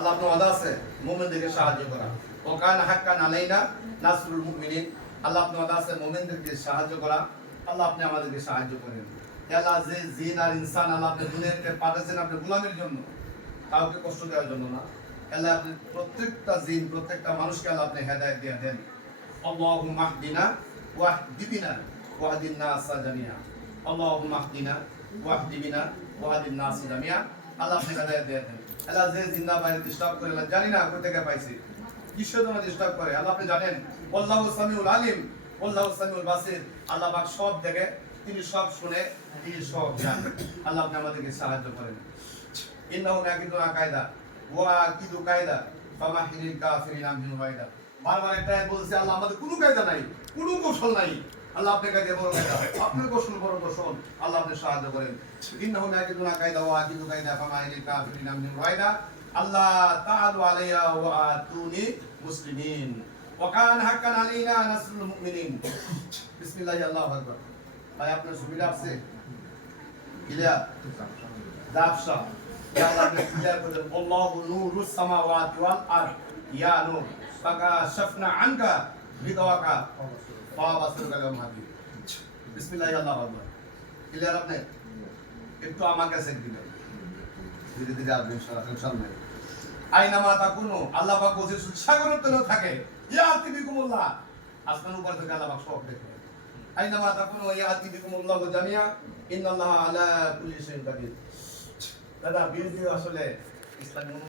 আল্লাহ আপনার ওয়াদা আছে, মুমিনদেরকে সাহায্য করা। ও কান হাক্কান না। আল্লাহ জিন, প্রত্যেকটা মানুষকে আল্লাহ আপনি হেদায়েত দিয়ে দেন। আল্লাহুম্মা হদিনা ওয়াহদিবিনা ওয়াহদিন জামিয়া। ওয়াহদিন নাস জামিয়া। আল্লাহ আপনি হেদায়েত দিয়ে দেন আল্লাহ যে জিন্দা বাইরে ডিস্টার্ব করে, আল্লাহ জানি না কোথা থেকে পাইছি। কিসের জন্য ডিস্টার্ব করে, আল্লাহ আপনি জানেন, আল্লাহু সামিউল আলিম, আল্লাহু সামিউল বাসির। আল্লাহ পাক সব দেখে, তিনি সব শুনে, তিনি সব জানেন আল্লাহ আপনি আমাদেরকে সাহায্য করেন। ইন্নাহু নাকিদুন কায়দা ওয়া আকিদু কায়দা ফামাহিলিল কাফিরিন আমহিন ওয়াইদা। বারবার একটা বলছে, আল্লাহ আমাদের কোনো কায়দা নাই, কোনো কৌশল নাই। আল্লাহ আপনার কাছে বড় কায়দা আপনার কৌশল বড় কৌশল আল্লাহ আপনি সাহায্য করেন। ইন্নাহু নাকিদুন কায়দা ওয়া আকিদু কায়দা ফামাহিলিল কাফিরিন আমহিন ওয়াইদা আল্লাহ তাআলু আলাইয়া ওয়া আতুনি মুসলিমিন। ওয়া কান হাক্কান আলাইনা নাসরুল মুমিনিন। বিসমিল্লাহ, আল্লাহু আকবার। ভাই, আপনার সুবিধা আছে ক্লিয়ার দাবসা আল্লাহ, আপনি ক্লিয়ার ওয়াল আরদ। ইয়া নূর। ফাকাশাফনা আনকা বিদাওয়াকা আল্লাহু পাক সাগরের তলে থাকে। ইয়া তিবিকুমুল্লাহ আসমান উপর সব দেখে আইনামা তাকুনু ইয়া তিবিকুমুল্লাহ জামিয়া, ইন্নাল্লাহ আলা কুল্লি শাইইন কাদির। দাদা আসলে